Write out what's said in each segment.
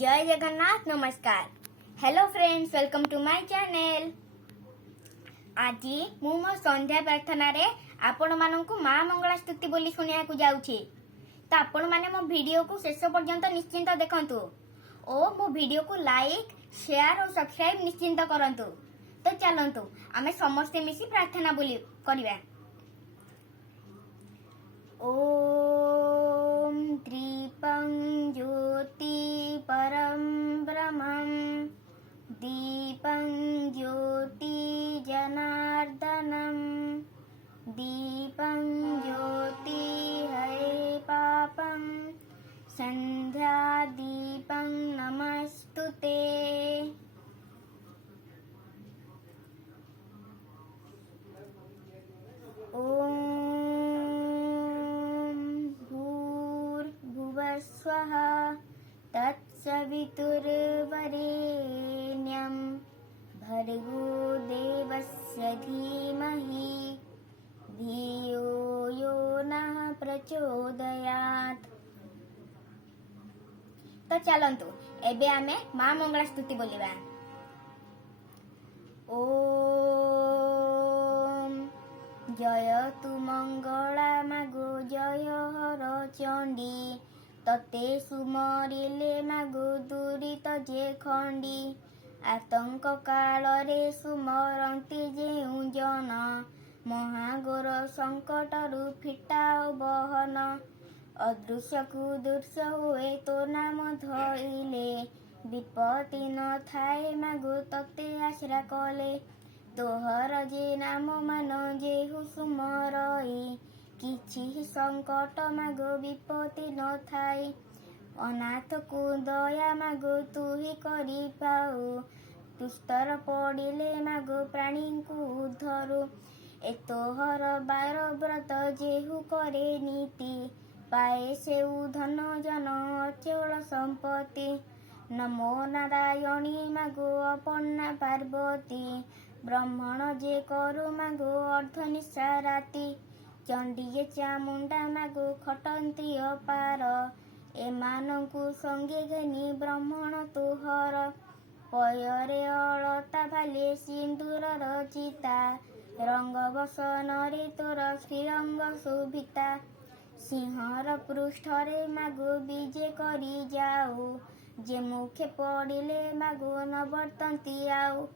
जय जगन्नाथ नमस्कार। Hello friends, welcome to my channel. आज मु मो संध्या प्रार्थना रे आपण माननकु मां मंगला स्तुति बोली सुनिया को जाउछि। तो आपण माने मो वीडियो को शेष पर्यंत निश्चिंत देखंतु ओ मो वीडियो को लाइक शेयर और सब्सक्राइब निश्चिंत करंतु। तो चलंतु आमे समस्त मिसी प्रार्थना बोली करिबा। ओम दीपं ज्योति परम ब्रह्मं दीपं ज्योति जनार्दनं दीपं ज्योति हरे पापं संध्या दीपं नमस्तुते। ओम भूर्भुवस्वः तत्सवितुर्वरेण्यं भर्गो देवस्य धीमहि धियो यो नः प्रचोदयात्। तो चलंतु एबे आमे मां मंगला स्तुति बोलिबा। ओम जय तु मंगला मागो जय हर चंडी तते सुमरिले मागो दुरित जे खंडी आतंक काल रे सुमरंती जेउ जन महागोर संकट रु फिटाओ बहन अदृश्य कुदृश्य हुए तो नाम धइले विपत्ति न थाए मागो तते आश्रा कले तोहर जे नाम मान जेहु सुमरई किछि संकट मागो विपत्ति न थाए अनाथ को दया मागो तू ही करी पाऊ दुस्तर पड़िले मागो प्राणी को उद्धरु ए तोहर बार व्रत जेहु करे नीति पाए से धन जन अचल संपत्ति नमो नारायणी मागो अपन्ना पार्वती ब्राह्मण जे करु मागो अर्ध निशा राति चंडीए चामुंडा मागो खटंती अपार एमानंकु संगे घनी ब्राह्मण तोहर पयरे अलता भाले सिंदूर रचिता रंग बसनरे तोर श्रीरंग शोभिता सिंहर पृष्ठरे मागो विजे करी जाऊ जे मुखे पड़िले मागो नवर्तंती आऊ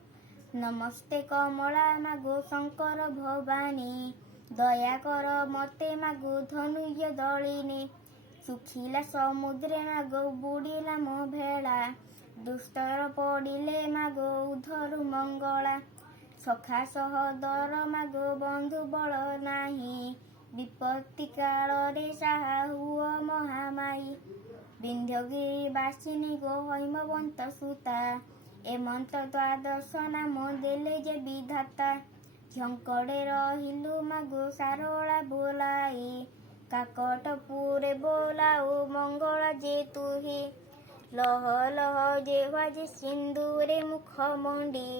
नमस्ते कमला मागो शंकर भवानी दया कर मते मागो धनुय दलिनी सुखिला समुद्रे मागो बुड़िला मो भेला दुस्तर पड़िले मागो उधरु मंगला सखा सहदर मागो बंधु बल नाही विपत्ति काल रे साहा हुआ महामाई विंध्यगिरी बासिनी गो हैमवंत सुता एमंत द्वादश नाम देले जे विधाता झंकड़े रहिलु मागो सारोला बोलाई काकटपुरे बोलाओ मंगला जे तुही लह लह जेवा जे सिंदूरे मुख मंडी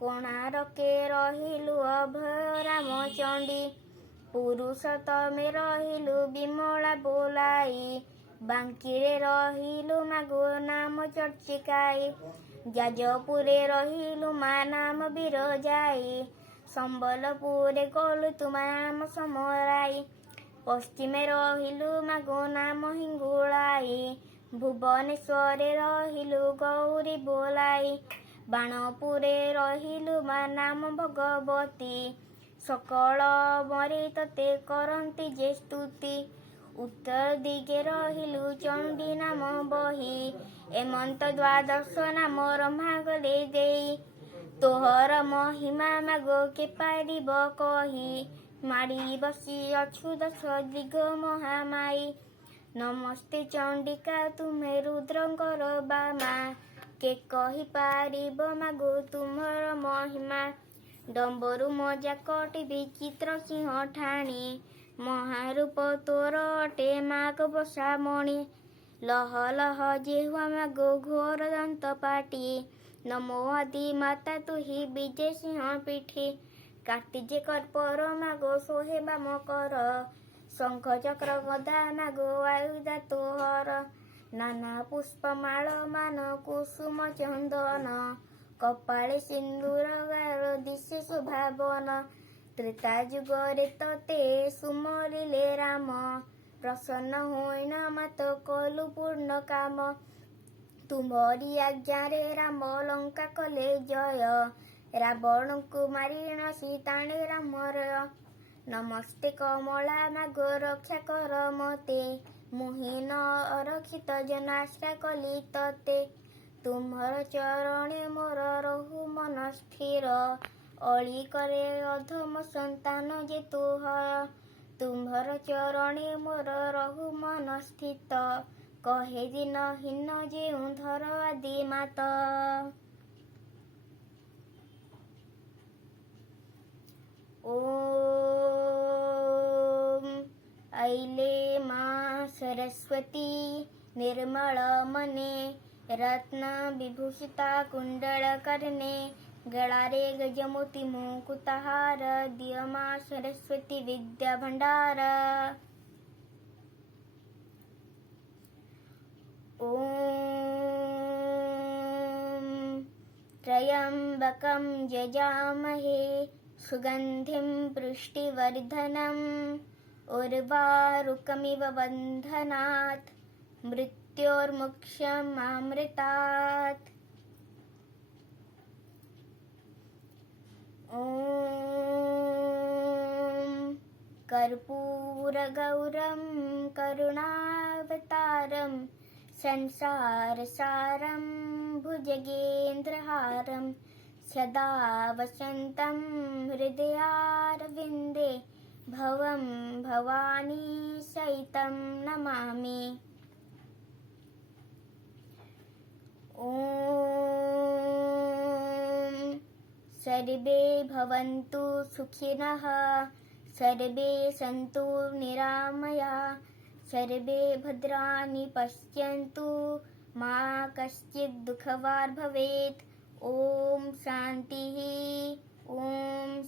कोणारके रहिलु अभय राम चंडी पुरुषोत्तमे रहिलु विमला बोलाई बांकीरे रहिलु मागो नाम चर्चिकाई जाजपुरे रहिलु मा नाम बिरजाई संबलपुरे गलु तुमा नाम समराई पश्चिमे रहिलु मागो नाम हिंगुलाई भुवनेश्वरे रहिलु गौरी बोलाई बाणपुरे रहिलु मा नाम भगवती सकल मरे तते करंती जे स्तुति उत्तर दिगे रहिलु चंडी नाम बही एमंत द्वादश नाम रमागले देई तोहर महिमा मागो के पारिब कही माड़ी बसी अछु दश दिग महामाई नमस्ते चंडिका तुम्हे रुद्रंकर बामा के कही पारिब मागो तुमर महिमा डम्बरु मजा कटी विचित्र सिंह ठाणी महारूप तोर अटे माग बसामणि लह लह जेहुआ मागो घोर दंत पाटी नमो आदि माता तुही विजय सिंह पीठी काटिजे कर्पर मागो सोहे बाम कर शंख चक्र गदा मागो आयुधा तोहर नाना पुष्पमाळ मान कुसुम चंदन कपाळे सिंदूर गार दिशे शोभावन त्रेता जुगरे तते सुमरिले राम प्रसन्न होइना मत कलु पूर्ण काम तुमरी आज्ञारे राम लंका कले जय रावण को मारिण सीताणे रामर नमस्ते कमला माग रक्षा कर मते मुहीन अरक्षित जनाश्रा कली तते तुम्हर चरणे मोर रहु मन स्थिर अली करे अधम संतान जे तुहर तुम्हर चरणे मोर रहु मन स्थित कहे दिन हीन जेउ धर आदि मात ओम ऐले मां सरस्वती निर्मल मने रत्न विभूषिता कुंडल करने गळारे गजमोती मुकुटहार दिय मां सरस्वती विद्या भंडार ओम त्र्यंबकं यजामहे सुगंधिं पुष्टिवर्धनम् उर्वारुकमिव बन्धनात् मृत्योर्मुक्षमामृतात् ॐ कर्पूरगौरं करुणावतारं संसारसारं भुजगेन्द्रहारं सदा वसन्तं हृदयारविन्दे भवं भवानी सहितं नमामि ॐ सर्वे भवन्तु सुखिनः सर्वे सन्तु निरामया सर्वे भद्राणि पश्यन्तु मा कश्चित् दुःखभाग् भवेत् ॐ शान्तिः ॐ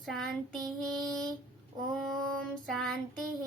शान्तिः ॐ शान्तिः।